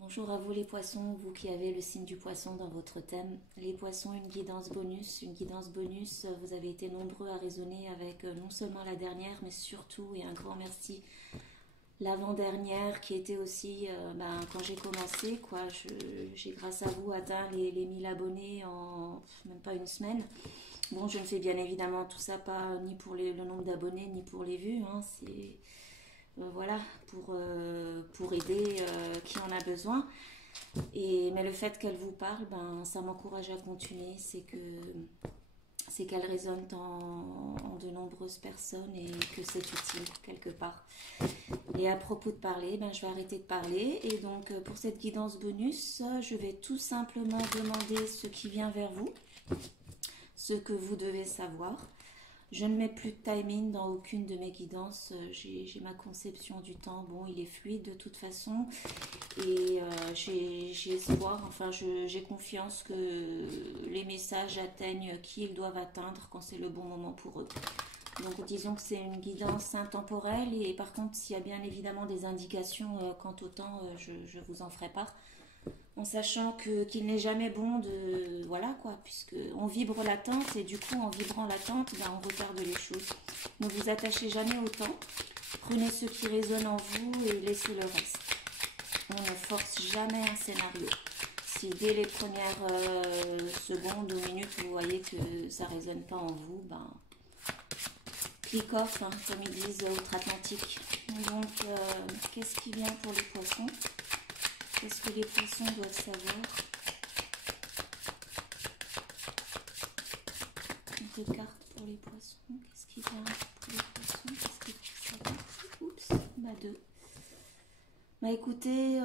Bonjour à vous les poissons, vous qui avez le signe du poisson dans votre thème. Les poissons, une guidance bonus. Une guidance bonus, vous avez été nombreux à raisonner avec non seulement la dernière, mais surtout, et un grand merci, l'avant-dernière qui était aussi, quand j'ai commencé, quoi, j'ai grâce à vous atteint les 1000 abonnés en même pas une semaine. Bon, je ne fais bien évidemment tout ça pas ni pour le nombre d'abonnés, ni pour les vues, hein, c'est voilà, pour aider qui en a besoin. Mais le fait qu'elle vous parle, ben, ça m'encourage à continuer. C'est qu'elle résonne en de nombreuses personnes et que c'est utile quelque part. Et à propos de parler, ben, je vais arrêter de parler. Et donc pour cette guidance bonus, je vais tout simplement demander ce qui vient vers vous, ce que vous devez savoir. Je ne mets plus de timing dans aucune de mes guidances. J'ai ma conception du temps. Bon, il est fluide de toute façon. Et j'ai espoir, enfin j'ai confiance que les messages atteignent qui ils doivent atteindre quand c'est le bon moment pour eux. Donc disons que c'est une guidance intemporelle et par contre s'il y a bien évidemment des indications quant au temps, je vous en ferai part. En sachant qu'il n'est jamais bon de... Voilà quoi, puisque on vibre l'attente et du coup en vibrant l'attente, ben, on retarde les choses. Ne vous attachez jamais au temps. Prenez ce qui résonne en vous et laissez le reste. On ne force jamais un scénario. Si dès les premières secondes ou minutes vous voyez que ça ne résonne pas en vous, ben click off, hein, comme ils disent outre-Atlantique. Donc qu'est-ce qui vient pour les poissons? Qu'est-ce que les poissons doivent savoir? Deux cartes pour les poissons. Qu'est-ce qui vient pour les poissons? Qu'est-ce qu'ils doivent savoir? Oups, bah deux. Bah écoutez,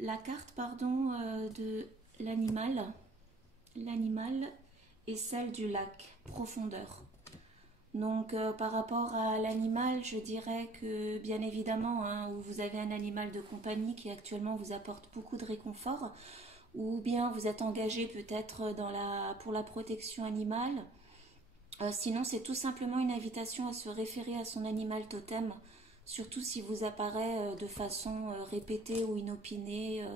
la carte pardon, de l'animal est celle du lac, profondeur. Donc par rapport à l'animal, je dirais que bien évidemment, hein, où vous avez un animal de compagnie qui actuellement vous apporte beaucoup de réconfort, ou bien vous êtes engagé peut-être pour la protection animale. Sinon, c'est tout simplement une invitation à se référer à son animal totem, surtout si vous apparaît de façon répétée ou inopinée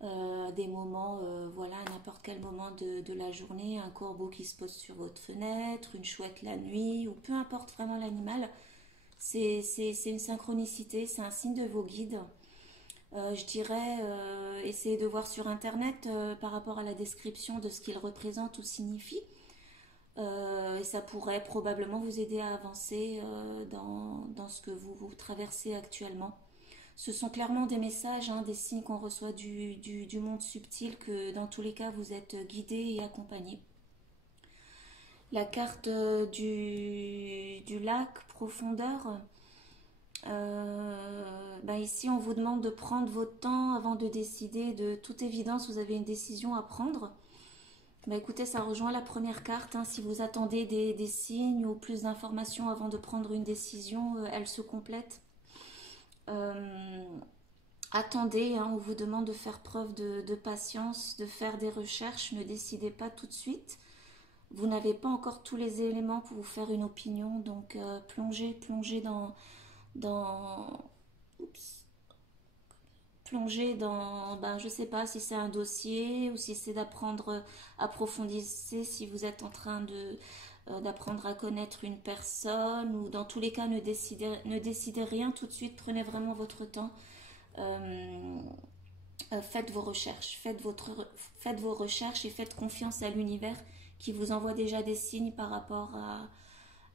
à des moments, voilà, à n'importe quel moment de la journée, un corbeau qui se pose sur votre fenêtre, une chouette la nuit, ou peu importe vraiment l'animal, c'est une synchronicité, c'est un signe de vos guides. Je dirais, essayez de voir sur internet par rapport à la description de ce qu'il représente ou signifie. Et ça pourrait probablement vous aider à avancer dans ce que vous traversez actuellement. Ce sont clairement des messages, hein, des signes qu'on reçoit du monde subtil, que dans tous les cas vous êtes guidé et accompagné. La carte du lac, profondeur, ici on vous demande de prendre votre temps avant de décider. De toute évidence, vous avez une décision à prendre. Écoutez, ça rejoint la première carte, hein. Si vous attendez des signes ou plus d'informations avant de prendre une décision, elle se complète. Attendez, hein, on vous demande de faire preuve de patience, de faire des recherches, ne décidez pas tout de suite. Vous n'avez pas encore tous les éléments pour vous faire une opinion, donc plongez dans, oups, plongez dans, je sais pas si c'est un dossier ou si c'est d'apprendre, approfondir, si vous êtes en train d'apprendre à connaître une personne, ou dans tous les cas ne décidez rien tout de suite, prenez vraiment votre temps. Faites vos recherches, faites vos recherches et faites confiance à l'univers qui vous envoie déjà des signes par rapport à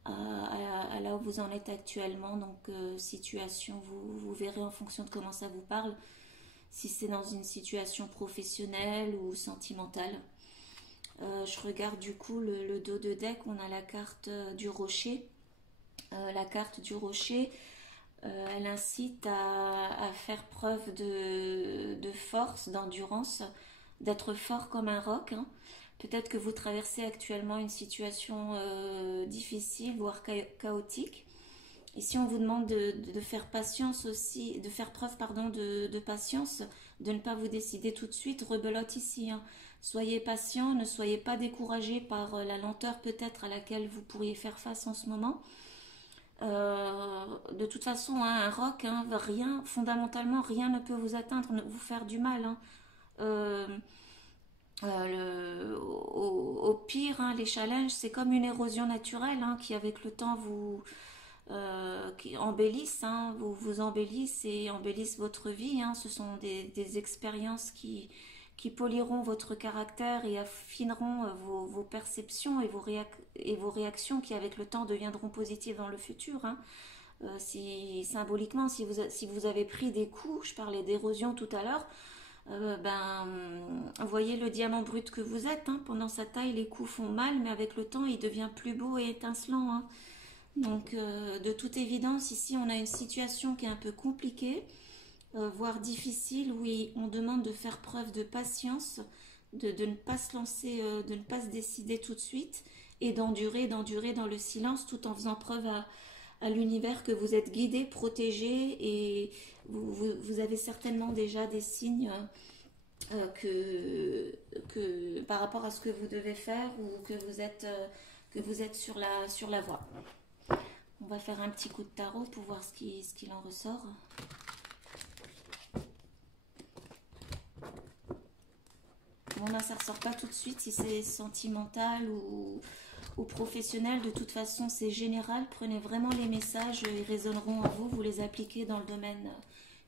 là où vous en êtes actuellement. Donc situation, vous verrez en fonction de comment ça vous parle, si c'est dans une situation professionnelle ou sentimentale. Je regarde du coup le dos de deck, on a la carte du rocher. La carte du rocher, elle incite à faire preuve de force, d'endurance, d'être fort comme un roc, hein. Peut-être que vous traversez actuellement une situation difficile, voire chaotique. Ici, on vous demande de faire patience aussi, de faire preuve, pardon, de patience, de ne pas vous décider tout de suite. Rebelote ici, hein. Soyez patient, ne soyez pas découragé par la lenteur peut-être à laquelle vous pourriez faire face en ce moment. De toute façon, hein, un roc, hein, rien, fondamentalement, rien ne peut vous atteindre, ne vous faire du mal, hein. Euh, au pire, hein, les challenges, c'est comme une érosion naturelle, hein, qui avec le temps qui embellissent, hein, vous embellissent et embellissent votre vie, hein. Ce sont des expériences qui poliront votre caractère et affineront vos perceptions et vos réactions qui avec le temps deviendront positives dans le futur, hein. Si symboliquement, si vous avez pris des coups, je parlais d'érosion tout à l'heure, voyez le diamant brut que vous êtes, hein. Pendant sa taille, les coups font mal, mais avec le temps, il devient plus beau et étincelant, hein. Donc, de toute évidence, ici, on a une situation qui est un peu compliquée, voire difficile, où on demande de faire preuve de patience, de ne pas se lancer, de ne pas se décider tout de suite, et d'endurer dans le silence, tout en faisant preuve à l'univers que vous êtes guidé, protégé, et vous avez certainement déjà des signes par rapport à ce que vous devez faire ou que vous êtes sur la voie. On va faire un petit coup de tarot pour voir ce qu'il en ressort. Bon, là, ça ressort pas tout de suite si c'est sentimental ou professionnel. De toute façon, c'est général. Prenez vraiment les messages, ils résonneront en vous. Vous les appliquez dans le domaine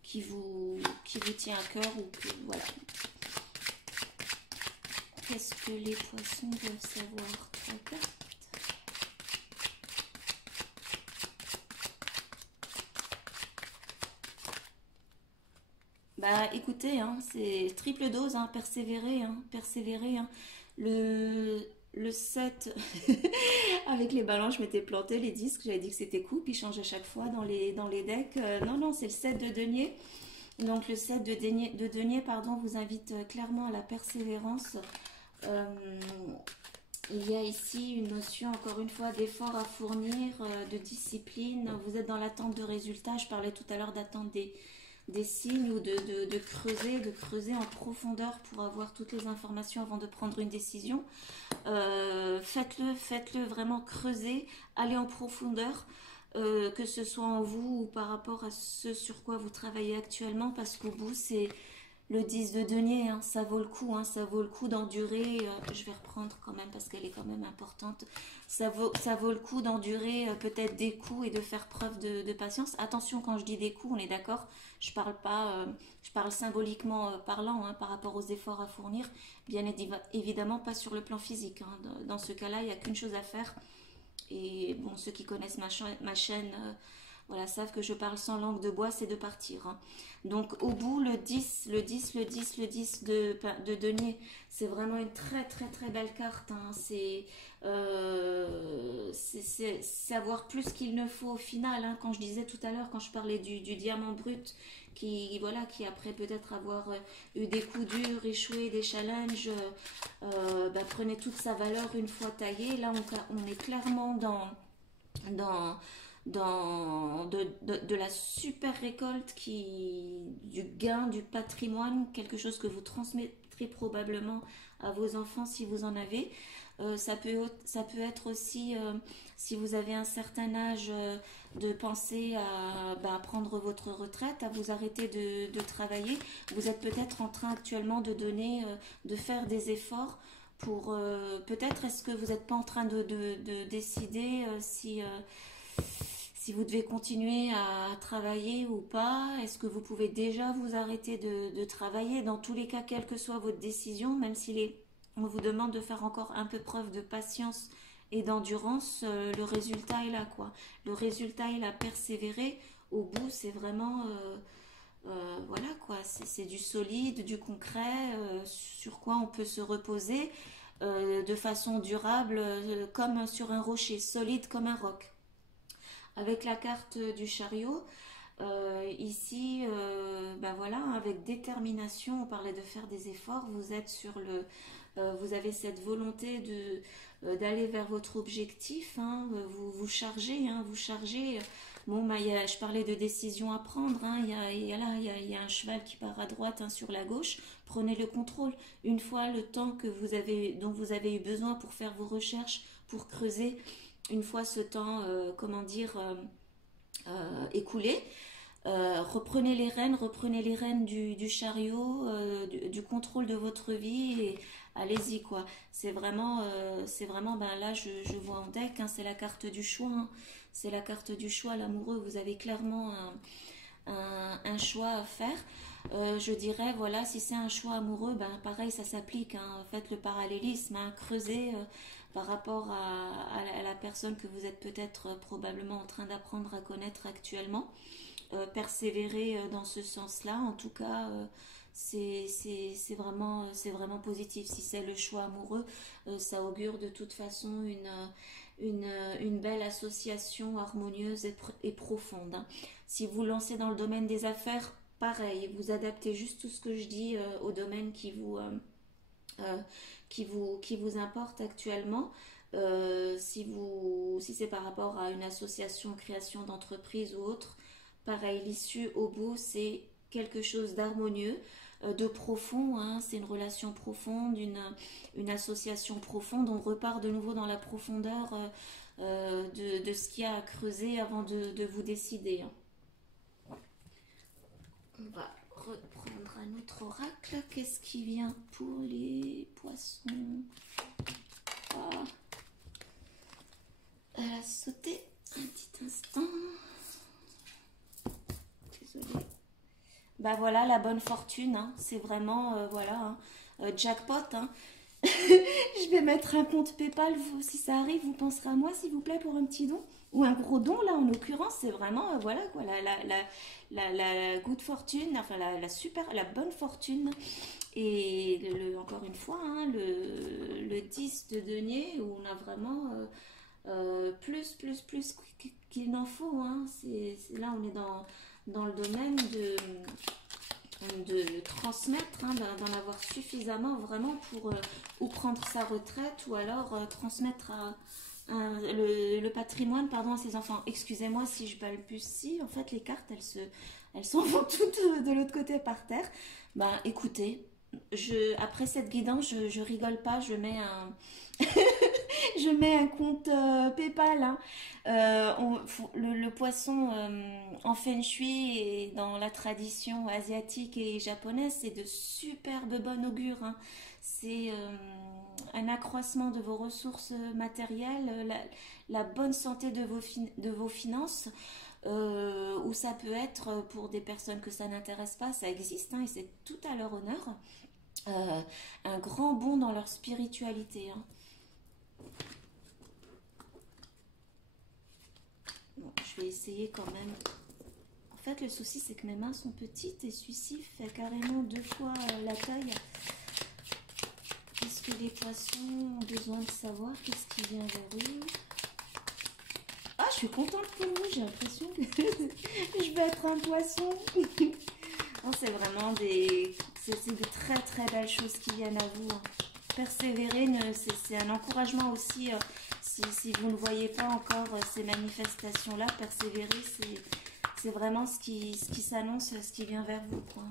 qui vous tient à cœur ou que, voilà. Qu'est-ce que les poissons doivent savoir? 3 cartes. Bah écoutez, hein, c'est triple dose, hein, persévérer, hein, persévérer, hein. Le, le 7, avec les ballons, je m'étais planté les disques, j'avais dit que c'était cool, puis ils changent à chaque fois dans les decks. Non, non, c'est le 7 de denier. Donc le 7 de denier, pardon, vous invite clairement à la persévérance. Euh, il y a ici une notion, encore une fois, d'effort à fournir, de discipline. Vous êtes dans l'attente de résultats. Je parlais tout à l'heure d'attente des signes ou de creuser en profondeur pour avoir toutes les informations avant de prendre une décision. Faites-le vraiment creuser, allez en profondeur, que ce soit en vous ou par rapport à ce sur quoi vous travaillez actuellement, parce qu'au bout, c'est le 10 de denier, hein, hein, ça vaut le coup d'endurer. Je vais reprendre quand même parce qu'elle est quand même importante. Ça vaut le coup d'endurer peut-être des coups et de faire preuve de patience. Attention, quand je dis des coups, on est d'accord, je parle pas, je parle symboliquement parlant, hein, par rapport aux efforts à fournir. Bien évidemment, pas sur le plan physique, hein. Dans ce cas-là, il n'y a qu'une chose à faire. Et bon, ceux qui connaissent ma chaîne, voilà, savent que je parle sans langue de bois, c'est de partir, hein. Donc au bout, le 10, le 10, le 10, le 10 de denier, c'est vraiment une très très très belle carte, hein. C'est avoir plus qu'il ne faut au final, hein. Quand je disais tout à l'heure, quand je parlais du diamant brut, voilà, qui après peut-être avoir eu des coups durs, échoué, des challenges, prenait toute sa valeur une fois taillé. Là, on est clairement dans de la super récolte du gain, du patrimoine, quelque chose que vous transmettrez probablement à vos enfants si vous en avez. Ça peut être aussi, si vous avez un certain âge, de penser à prendre votre retraite, à vous arrêter de travailler. Vous êtes peut-être en train actuellement de faire des efforts pour peut-être est-ce que vous n'êtes pas en train de décider si vous devez continuer à travailler ou pas. Est-ce que vous pouvez déjà vous arrêter de travailler? Dans tous les cas, quelle que soit votre décision, même si on vous demande de faire encore un peu preuve de patience et d'endurance, le résultat est là, quoi. Le résultat est là, persévérer. Au bout, c'est vraiment voilà, quoi. C'est du solide, du concret, sur quoi on peut se reposer de façon durable, comme sur un rocher, solide comme un roc. Avec la carte du chariot, ici, voilà, avec détermination, on parlait de faire des efforts, vous êtes vous avez cette volonté d'aller vers votre objectif, hein, vous chargez, hein, vous chargez. Bon, je parlais de décision à prendre, hein, il y a un cheval qui part à droite, hein, sur la gauche, prenez le contrôle. Une fois le temps dont vous avez eu besoin pour faire vos recherches, pour creuser, une fois ce temps, comment dire, écoulé. Reprenez les rênes du chariot, du contrôle de votre vie et allez-y quoi. C'est vraiment, ben là je vois en deck, hein, c'est la carte du choix, hein. C'est la carte du choix, l'amoureux. Vous avez clairement un choix à faire. Je dirais, voilà, si c'est un choix amoureux, ben pareil, ça s'applique, hein. Faites le parallélisme, hein, creusez par rapport à la personne que vous êtes peut-être probablement en train d'apprendre à connaître actuellement. Persévérer dans ce sens-là. En tout cas, c'est vraiment positif. Si c'est le choix amoureux, ça augure de toute façon une belle association harmonieuse et profonde, hein. Si vous lancez dans le domaine des affaires, pareil, vous adaptez juste tout ce que je dis au domaine euh, qui vous importe actuellement. Si c'est par rapport à une association, création d'entreprise ou autre, pareil, l'issue au bout, c'est quelque chose d'harmonieux, de profond, hein. C'est une relation profonde, une association profonde. On repart de nouveau dans la profondeur de ce qu'il y a à creuser avant de vous décider, hein. On va reprendre un autre oracle. Qu'est-ce qui vient pour les poissons? Ah, elle a sauté un petit instant. Désolée. Bah voilà, la bonne fortune, hein. C'est vraiment, voilà, hein. Jackpot, hein. Je vais mettre un compte PayPal, si ça arrive, vous penserez à moi, s'il vous plaît, pour un petit don. Ou un gros don, là, en l'occurrence, c'est vraiment, voilà, quoi, la good fortune, enfin, la bonne fortune. Et encore une fois, hein, le 10 de denier, où on a vraiment plus qu'il n'en faut, hein. Là, on est dans le domaine de transmettre, hein, d'en avoir suffisamment vraiment pour ou prendre sa retraite ou alors transmettre le patrimoine, pardon, à ses enfants. Excusez-moi si je balbutie, en fait les cartes elles s'en vont toutes de l'autre côté par terre. Ben écoutez, après cette guidance, je rigole pas, je mets un je mets un compte PayPal, hein. Le poisson en Feng Shui et dans la tradition asiatique et japonaise, c'est de superbes bon augure, hein. C'est un accroissement de vos ressources matérielles, la bonne santé de vos finances. Ou ça peut être pour des personnes que ça n'intéresse pas, ça existe, hein, et c'est tout à leur honneur. Un grand bond dans leur spiritualité, hein. Bon, je vais essayer quand même. En fait, le souci, c'est que mes mains sont petites et celui-ci fait carrément 2 fois la taille. Qu'est-ce que les poissons ont besoin de savoir? Qu'est-ce qui vient vers eux? Ah, je suis contente pour vous, j'ai l'impression que je vais être un poisson. Non, c'est vraiment c'est de très très belles choses qui viennent à vous, hein. Persévérer, c'est un encouragement aussi. Si vous ne voyez pas encore ces manifestations-là, persévérer, c'est vraiment ce qui s'annonce, ce qui vient vers vous, quoi.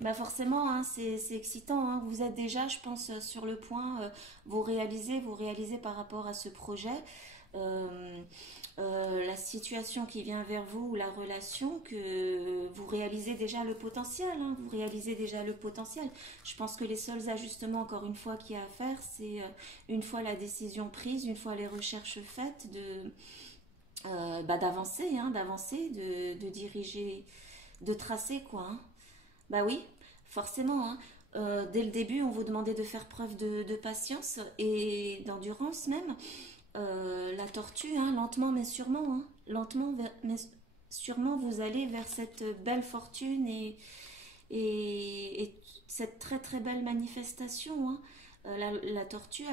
Bah forcément, hein, c'est excitant, hein. Vous êtes déjà, je pense, sur le point, vous réalisez par rapport à ce projet. Euh, la situation qui vient vers vous ou la relation que vous réalisez déjà le potentiel, hein, vous réalisez déjà le potentiel. Je pense que les seuls ajustements, encore une fois, qu'il y a à faire, c'est une fois la décision prise, une fois les recherches faites, d'avancer, hein, de diriger, de tracer, quoi, hein. Bah oui, forcément, hein. Dès le début, on vous demandait de faire preuve de patience et d'endurance même. La tortue, hein, lentement mais sûrement, hein, mais sûrement, vous allez vers cette belle fortune et cette très très belle manifestation, hein. La tortue,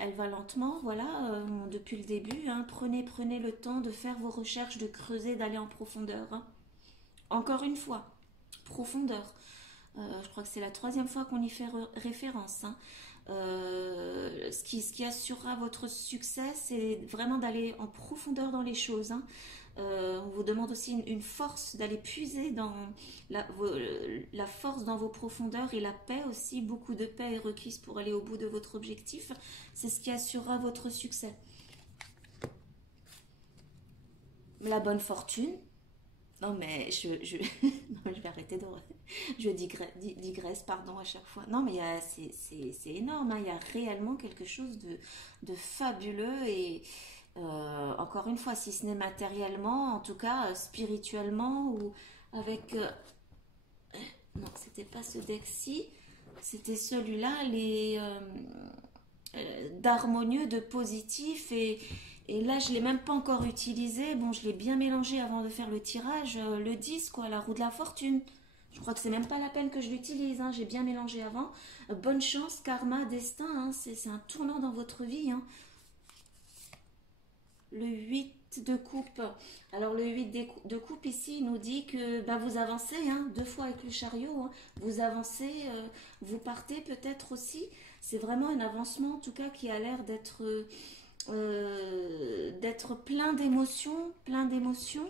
elle va lentement, voilà, depuis le début, hein. Prenez le temps de faire vos recherches, de creuser, d'aller en profondeur, hein. Encore une fois, profondeur. Je crois que c'est la 3e fois qu'on y fait référence, hein. Ce qui assurera votre succès, c'est vraiment d'aller en profondeur dans les choses, hein. On vous demande aussi une force, d'aller puiser dans la force dans vos profondeurs et la paix aussi. Beaucoup de paix est requise pour aller au bout de votre objectif. C'est ce qui assurera votre succès. la bonne fortune. Non, mais non, je vais arrêter de... Je digresse, pardon, à chaque fois. Non, mais c'est énorme, hein. Il y a réellement quelque chose de fabuleux et encore une fois, si ce n'est matériellement, en tout cas spirituellement ou avec... non, c'était pas ce deck-ci, c'était celui-là, d'harmonieux, de positif et là, je ne l'ai même pas encore utilisé. Bon, je l'ai bien mélangé avant de faire le tirage. Le 10, quoi, la roue de la fortune. Je crois que c'est même pas la peine que je l'utilise, hein. J'ai bien mélangé avant. Bonne chance, karma, destin, hein. C'est un tournant dans votre vie, hein. Le 8 de coupe. Alors, le 8 de coupe, ici, il nous dit que bah, vous avancez, hein, 2 fois avec le chariot. Hein. Vous avancez, vous partez peut-être aussi. C'est vraiment un avancement, en tout cas, qui a l'air d'être plein d'émotions, plein d'émotions.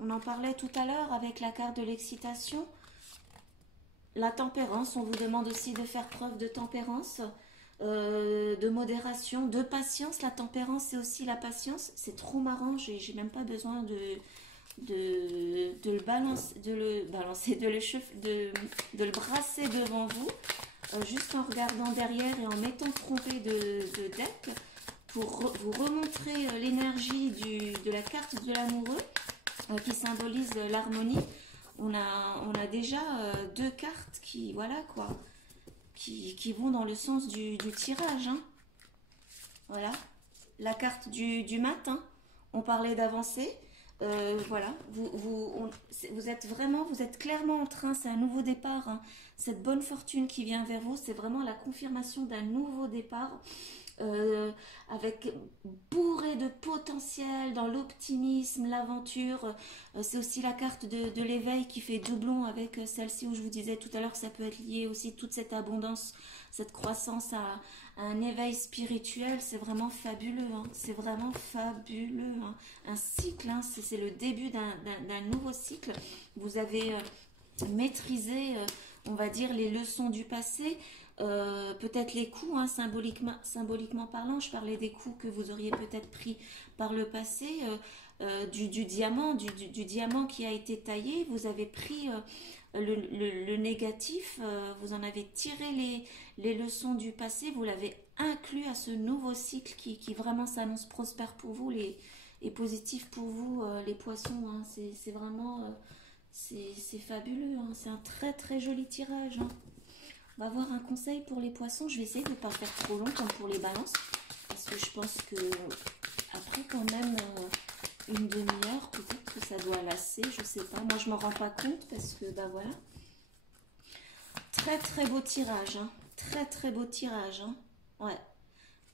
On en parlait tout à l'heure avec la carte de l'excitation. La tempérance, on vous demande aussi de faire preuve de tempérance, de modération, de patience. La tempérance, c'est aussi la patience. C'est trop marrant, j'ai même pas besoin de le balancer, de le brasser devant vous, juste en regardant derrière et en mettant trompé de deck. Pour vous remontrer l'énergie de la carte de l'amoureux qui symbolise l'harmonie. On a déjà 2 cartes qui, voilà quoi, qui vont dans le sens du tirage. Hein. Voilà, la carte du matin. On parlait d'avancer. Voilà, vous êtes clairement en train, c'est un nouveau départ. Hein. Cette bonne fortune qui vient vers vous, c'est vraiment la confirmation d'un nouveau départ. Avec bourré de potentiel dans l'optimisme, l'aventure. C'est aussi la carte de l'éveil qui fait doublon avec celle-ci où je vous disais tout à l'heure que ça peut être lié aussi toute cette abondance, cette croissance à un éveil spirituel. C'est vraiment fabuleux, hein. C'est vraiment fabuleux, hein. Un cycle, hein. C'est le début d'un nouveau cycle. Vous avez maîtrisé, on va dire, les leçons du passé. Peut-être les coups, hein, symboliquement parlant, je parlais des coups que vous auriez peut-être pris par le passé, du diamant, du diamant qui a été taillé, vous avez pris le négatif, vous en avez tiré les leçons du passé, vous l'avez inclus à ce nouveau cycle qui vraiment s'annonce prospère pour vous et positif pour vous, les poissons, hein. C'est vraiment, c'est fabuleux, hein. C'est un très très joli tirage, hein. On va avoir un conseil pour les poissons. Je vais essayer de ne pas faire trop long comme pour les balances. Parce que je pense que après quand même une demi-heure, peut-être que ça doit lasser. Je sais pas. Moi, je m'en rends pas compte parce que, bah voilà. Très très beau tirage. Hein. Très très beau tirage. Hein. Ouais.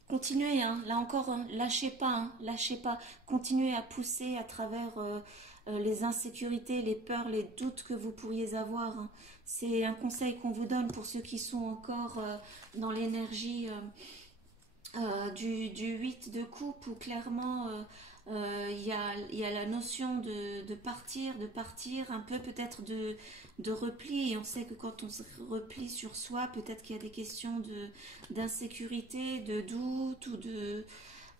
Continuez. Hein. Là encore, hein. Lâchez pas. Hein. Lâchez pas. Continuez à pousser à travers les insécurités, les peurs, les doutes que vous pourriez avoir. Hein. C'est un conseil qu'on vous donne pour ceux qui sont encore dans l'énergie du 8 de coupe où clairement il y a la notion de partir un peu peut-être de repli. Et on sait que quand on se replie sur soi, peut-être qu'il y a des questions d'insécurité, de doute ou de...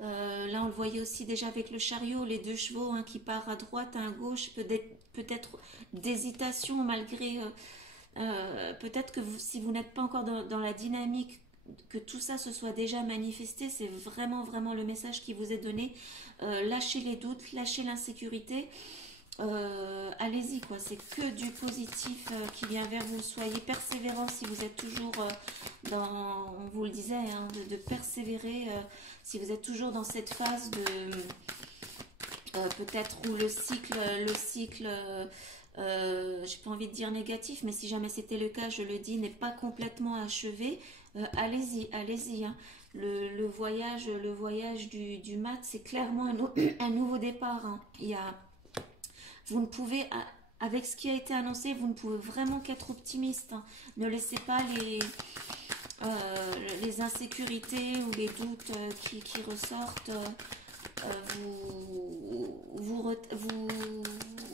là, on le voyait aussi déjà avec le chariot, les 2 chevaux, hein, qui part à droite, à gauche, peut-être d'hésitation malgré... peut-être que si vous n'êtes pas encore dans la dynamique, que tout ça se soit déjà manifesté, c'est vraiment vraiment le message qui vous est donné. Lâchez les doutes, lâchez l'insécurité, allez-y quoi, c'est que du positif qui vient vers vous. Soyez persévérants si vous êtes toujours dans, on vous le disait, hein, de persévérer, si vous êtes toujours dans cette phase de peut-être où le cycle j'ai pas envie de dire négatif, mais si jamais c'était le cas, je le dis, n'est pas complètement achevé, allez-y, hein. Le voyage du mat, c'est clairement un nouveau départ, hein. Vous ne pouvez, avec ce qui a été annoncé, vous ne pouvez vraiment qu'être optimiste, hein. Ne laissez pas les insécurités ou les doutes qui ressortent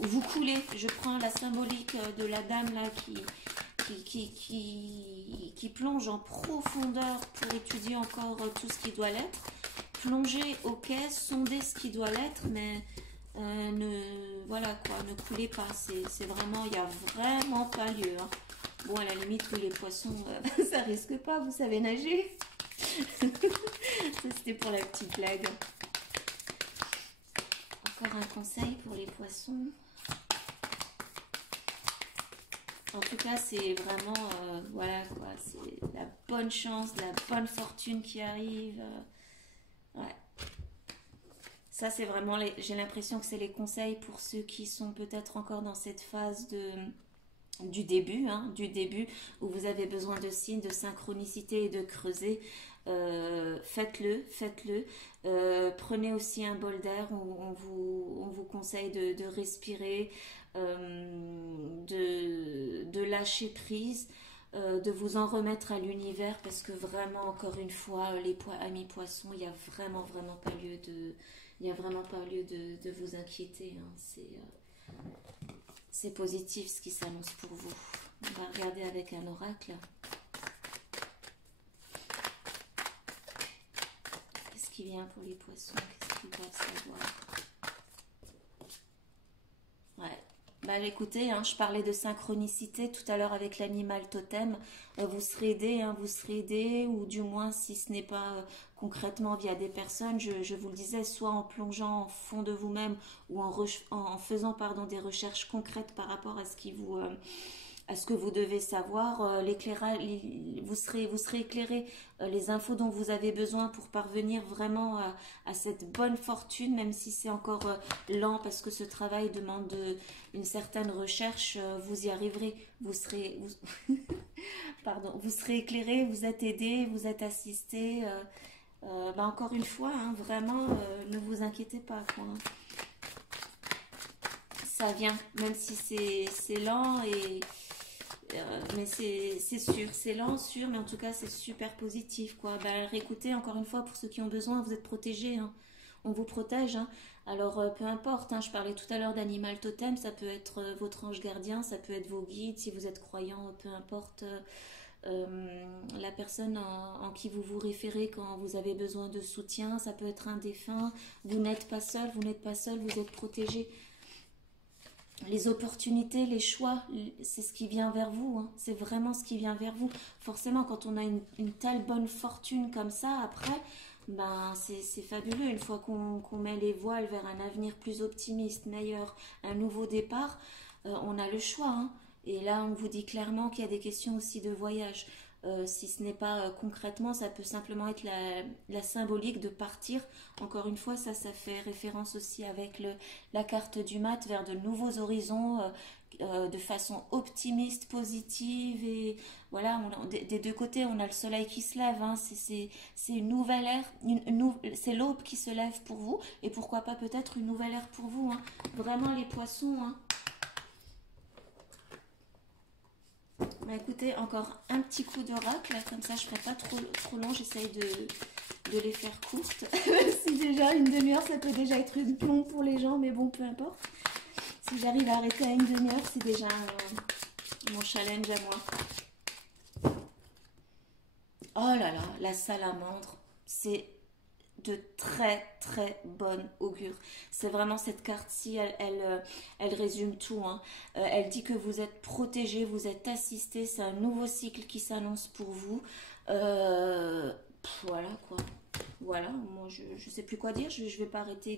vous coulez. Je prends la symbolique de la dame là qui plonge en profondeur pour étudier encore tout ce qui doit l'être. Plongez, ok, sondez ce qui doit l'être, mais Voilà quoi, ne coulez pas, c'est vraiment, il n'y a vraiment pas lieu, hein. Bon, à la limite, oui, les poissons, ça risque pas, vous savez nager. Ça, c'était pour la petite blague. Encore un conseil pour les poissons. En tout cas, c'est vraiment, voilà quoi, c'est la bonne chance, la bonne fortune qui arrive. Ouais. Ça, c'est vraiment, j'ai l'impression que c'est les conseils pour ceux qui sont peut-être encore dans cette phase du début, hein, du début où vous avez besoin de signes, de synchronicité et de creuser. Faites-le, faites-le. Prenez aussi un bol d'air où on vous conseille de respirer, de lâcher prise, de vous en remettre à l'univers parce que vraiment, encore une fois, amis poissons, il n'y a vraiment, vraiment pas lieu il y a vraiment pas lieu de vous inquiéter, hein. C'est positif ce qui s'annonce pour vous. On va regarder avec un oracle. Qu'est-ce qui vient pour les poissons? Qu'est-ce qu'ils doivent savoir? Ouais. Bah écoutez, hein, je parlais de synchronicité tout à l'heure avec l'animal totem. Vous serez aidé, hein, vous serez aidé, ou du moins si ce n'est pas concrètement via des personnes, je vous le disais, soit en plongeant en fond de vous-même ou en faisant pardon, des recherches concrètes par rapport à à ce que vous devez savoir, l'éclairage, vous serez éclairé, les infos dont vous avez besoin pour parvenir vraiment à cette bonne fortune, même si c'est encore lent parce que ce travail demande une certaine recherche, vous y arriverez, pardon, vous serez éclairé, vous êtes aidé, vous êtes assisté, bah encore une fois, hein, vraiment, ne vous inquiétez pas, quoi, hein. Ça vient, même si c'est lent mais c'est sûr, c'est lent, sûr, mais en tout cas c'est super positif, quoi. Ben, réécoutez, encore une fois, pour ceux qui ont besoin, vous êtes protégés, hein. On vous protège, hein. Alors peu importe, hein, je parlais tout à l'heure d'animal totem, ça peut être votre ange gardien, ça peut être vos guides, si vous êtes croyant, peu importe la personne en qui vous vous référez quand vous avez besoin de soutien, ça peut être un défunt, vous n'êtes pas seul, vous n'êtes pas seul, vous êtes protégé. Les opportunités, les choix, c'est ce qui vient vers vous, hein. C'est vraiment ce qui vient vers vous. Forcément, quand on a une telle bonne fortune comme ça, après, ben c'est fabuleux. Une fois qu'on met les voiles vers un avenir plus optimiste, meilleur, un nouveau départ, on a le choix, hein. Et là, on vous dit clairement qu'il y a des questions aussi de voyage. Si ce n'est pas concrètement, ça peut simplement être la symbolique de partir. Encore une fois, ça fait référence aussi avec la carte du mat vers de nouveaux horizons, de façon optimiste, positive. Et voilà, des deux côtés, on a le soleil qui se lève, hein. C'est une nouvelle ère, c'est l'aube qui se lève pour vous. Et pourquoi pas peut-être une nouvelle ère pour vous, hein. Vraiment les poissons, hein. Bah écoutez, encore un petit coup d'oracle, comme ça je ne ferai pas trop long, j'essaye de les faire courtes. Si déjà une demi-heure, ça peut déjà être une plombe pour les gens, mais bon, peu importe. Si j'arrive à arrêter à une demi-heure, c'est déjà mon challenge à moi. Oh là là, la salamandre, c'est de très très bonne augure. C'est vraiment cette carte-ci, elle résume tout, hein. Elle dit que vous êtes protégé, vous êtes assisté, c'est un nouveau cycle qui s'annonce pour vous. Voilà quoi. Voilà, moi je sais plus quoi dire, je vais pas arrêter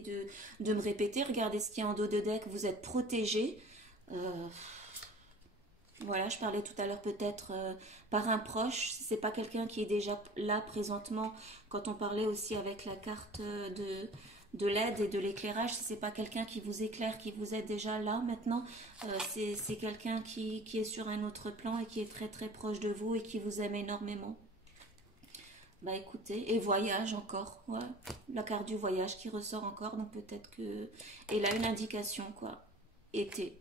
de me répéter. Regardez ce qu'il y a en dos de deck, vous êtes protégé. Voilà, je parlais tout à l'heure peut-être par un proche, si c'est pas quelqu'un qui est déjà là présentement, quand on parlait aussi avec la carte de l'aide et de l'éclairage, si c'est pas quelqu'un qui vous éclaire, qui vous aide déjà là maintenant, c'est quelqu'un qui est sur un autre plan et qui est très très proche de vous et qui vous aime énormément. Bah écoutez, et voyage encore, ouais. La carte du voyage qui ressort encore, donc peut-être que... Et là une indication quoi, été.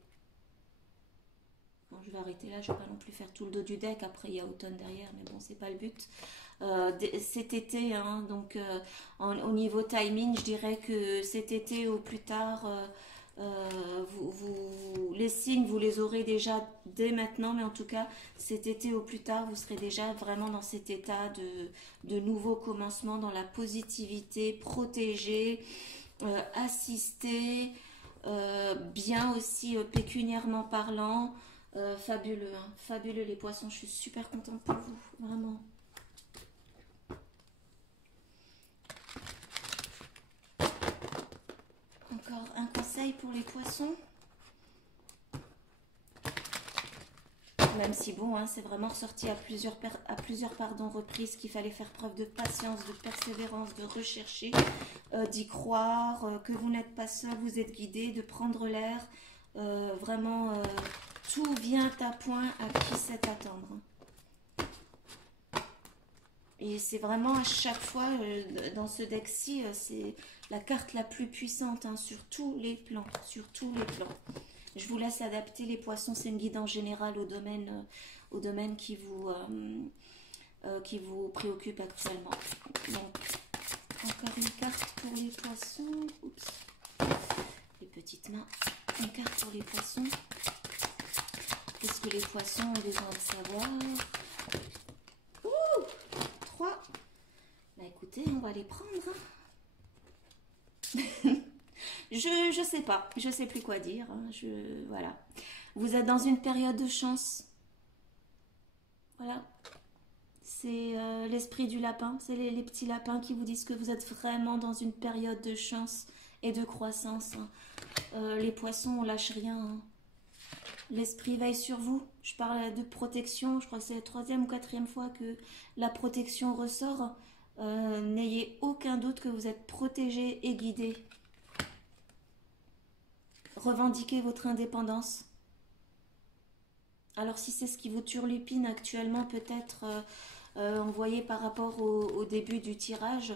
Bon, je vais arrêter là, je ne vais pas non plus faire tout le dos du deck, après il y a automne derrière, mais bon, c'est pas le but. Cet été, hein, donc au niveau timing, je dirais que cet été au plus tard, les signes, vous les aurez déjà dès maintenant, mais en tout cas, cet été au plus tard, vous serez déjà vraiment dans cet état de nouveau commencement, dans la positivité, protégé, assisté. bien aussi pécuniairement parlant. Fabuleux, hein, fabuleux les poissons, je suis super contente pour vous, vraiment. Encore un conseil pour les poissons. Même si bon, hein, c'est vraiment ressorti à plusieurs reprises qu'il fallait faire preuve de patience, de persévérance, de rechercher, d'y croire, que vous n'êtes pas seul, vous êtes guidé, de prendre l'air. Vraiment, tout vient à point à qui sait attendre. Et c'est vraiment à chaque fois, dans ce deck-ci, c'est la carte la plus puissante, hein, sur tous les plans, sur tous les plans. Je vous laisse adapter les poissons, c'est une guidance générale au domaine qui vous préoccupe actuellement. Donc, encore une carte pour les poissons. Oups. Les petites mains. Une carte pour les poissons. Qu'est-ce que les poissons ont besoin de savoir? Ouh, 3. Bah écoutez, on va les prendre. Hein. Je sais pas, je sais plus quoi dire. Hein. Voilà. Vous êtes dans une période de chance. Voilà. C'est l'esprit du lapin. C'est les petits lapins qui vous disent que vous êtes vraiment dans une période de chance et de croissance. Hein. Les poissons, on lâche rien. Hein. L'esprit veille sur vous. Je parle de protection. Je crois que c'est la 3e ou 4e fois que la protection ressort. N'ayez aucun doute que vous êtes protégé et guidé. Revendiquez votre indépendance. Alors si c'est ce qui vous turlupine actuellement, peut-être on voyait par rapport au début du tirage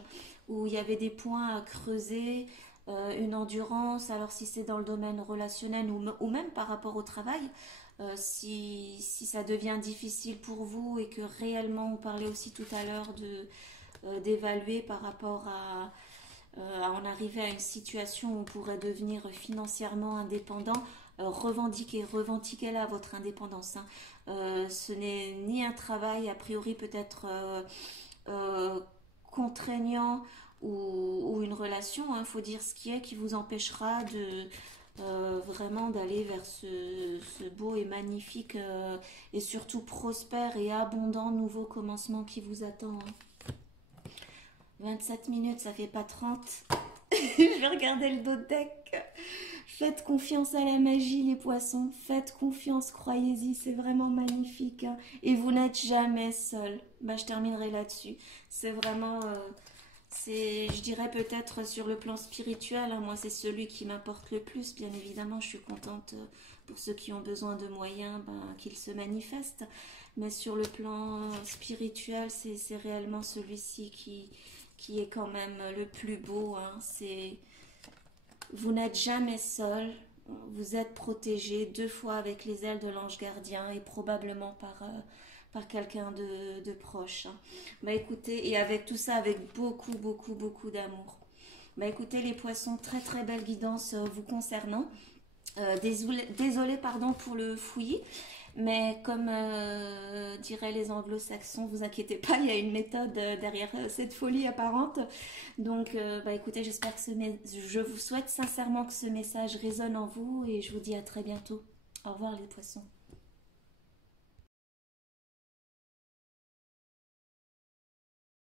où il y avait des points à creuser, une endurance. Alors si c'est dans le domaine relationnel ou même par rapport au travail, si ça devient difficile pour vous et que réellement, on parlait aussi tout à l'heure d'évaluer par rapport à en arriver à une situation où on pourrait devenir financièrement indépendant, revendiquez-la votre indépendance. Hein. Ce n'est ni un travail a priori peut-être contraignant ou une relation, il faut dire ce qui vous empêchera de vraiment d'aller vers ce beau et magnifique et surtout prospère et abondant nouveau commencement qui vous attend. Hein. 27 minutes, ça fait pas 30. Je vais regarder le dos de deck. Faites confiance à la magie, les poissons. Faites confiance, croyez-y, c'est vraiment magnifique. Hein. Et vous n'êtes jamais seul. Bah, je terminerai là-dessus. C'est vraiment, je dirais peut-être sur le plan spirituel. Hein, moi, c'est celui qui m'apporte le plus. Bien évidemment, je suis contente pour ceux qui ont besoin de moyens, qu'ils se manifestent. Mais sur le plan spirituel, c'est réellement celui-ci qui est quand même le plus beau. Hein. Vous n'êtes jamais seul, vous êtes protégé 2 fois avec les ailes de l'ange gardien et probablement par quelqu'un de proche. Hein. Bah écoutez, et avec tout ça, avec beaucoup, beaucoup, beaucoup d'amour. Bah écoutez les poissons, très très belle guidance vous concernant. Désolée pardon pour le fouillis. Mais comme diraient les anglo-saxons, vous inquiétez pas, il y a une méthode derrière cette folie apparente. Donc, bah écoutez, j'espère que je vous souhaite sincèrement que ce message résonne en vous et je vous dis à très bientôt. Au revoir les poissons.